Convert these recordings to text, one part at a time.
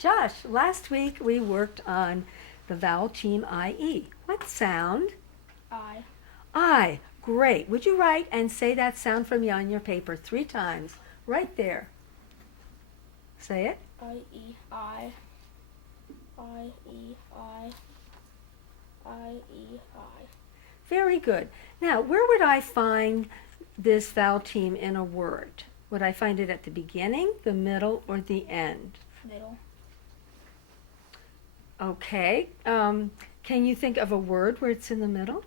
Josh, last week we worked on the vowel team IE. What sound? I. I. Great. Would you write and say that sound for me on your paper 3 times? Right there. Say it. I-E, I. I-E, I. I-E, I. Very good. Now, where would I find this vowel team in a word? Would I find it at the beginning, the middle, or the end? Middle. Okay. Can you think of a word where it's in the middle?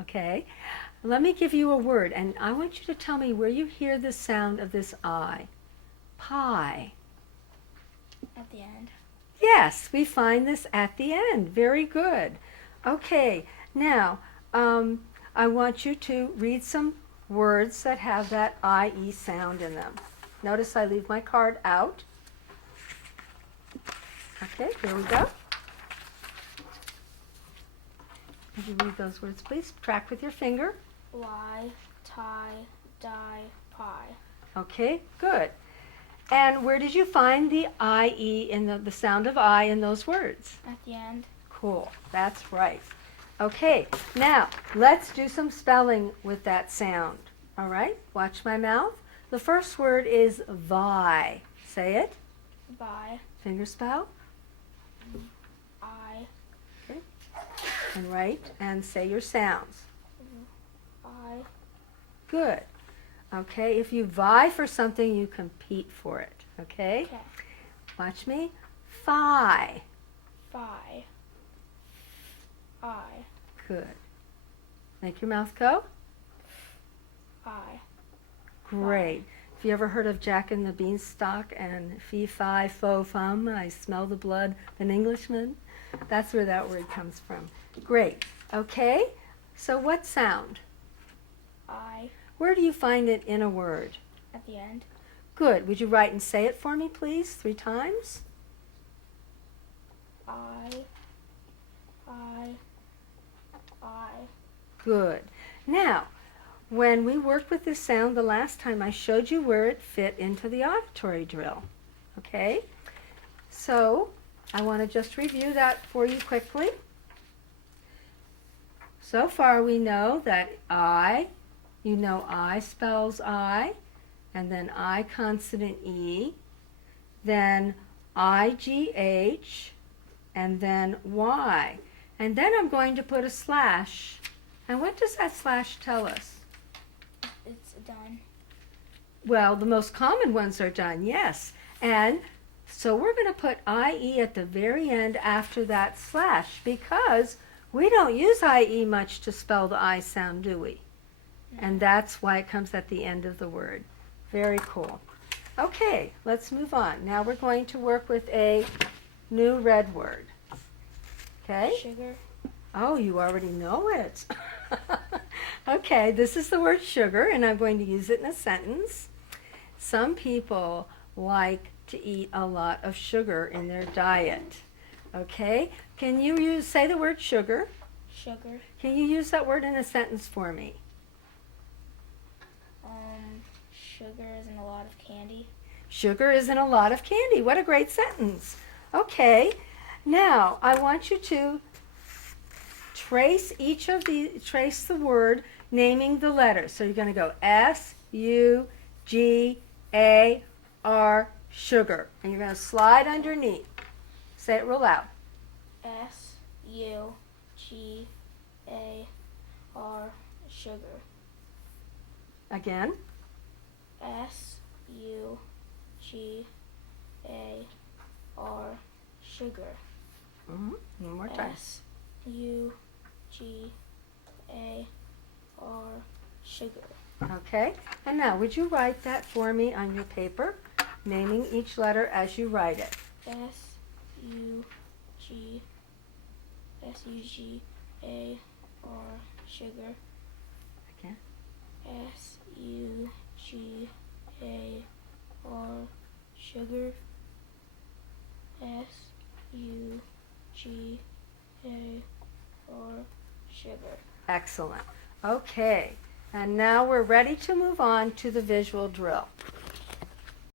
Okay. Let me give you a word, and I want you to tell me where you hear the sound of this I. Pie. At the end. Yes, we find this at the end. Very good. Okay, now I want you to read some words that have that IE sound in them. Notice I leave my card out. Okay, here we go. Would you read those words, please? Track with your finger. Lie, tie, die, pie. Okay, good. And where did you find the IE in the sound of I in those words? At the end. Cool, that's right. Okay, now let's do some spelling with that sound. All right, watch my mouth. The first word is vi. Say it. By. Finger spell. I. Okay. And write and say your sounds. I. Good. Okay, if you vie for something, you compete for it. Okay? Okay. Watch me. Fi. By. I. Good. Make your mouth go. I. Great. Have you ever heard of Jack and the Beanstalk and fee, fi, fo, fum? I smell the blood of an Englishman. That's where that word comes from. Great. Okay. So what sound? I. Where do you find it in a word? At the end. Good. Would you write and say it for me, please, 3 times? I. I. I. Good. Now, when we worked with this sound the last time, I showed you where it fit into the auditory drill. Okay? So, I want to just review that for you quickly. So far we know that I, you know I spells I, and then I consonant E, then IGH, and then Y. And then I'm going to put a slash. And what does that slash tell us? It's done. Well, the most common ones are done, yes. And so we're going to put IE at the very end after that slash because we don't use IE much to spell the I sound, do we? And that's why it comes at the end of the word. Very cool. Okay, let's move on. Now we're going to work with a new red word. Okay? Sugar. Oh, you already know it. Okay, this is the word sugar, and I'm going to use it in a sentence. Some people like to eat a lot of sugar in their diet. Okay? Can you say the word sugar? Sugar. Can you use that word in a sentence for me? Sugar is in a lot of candy. Sugar is in a lot of candy. What a great sentence. Okay. Now, I want you to trace the word naming the letters. So you're going to go S-U-G-A-R, sugar. And you're going to slide underneath. Say it real loud. S-U-G-A-R, sugar. Again. S-U-G-A-R, sugar. One more time. S-U-G-A-R, sugar. Okay. And now, would you write that for me on your paper, naming each letter as you write it? S-U-G-A-R, sugar. Again. S-U-G-A-R, sugar. S-U-G-A-R, sugar. Excellent. Okay. And now we're ready to move on to the visual drill.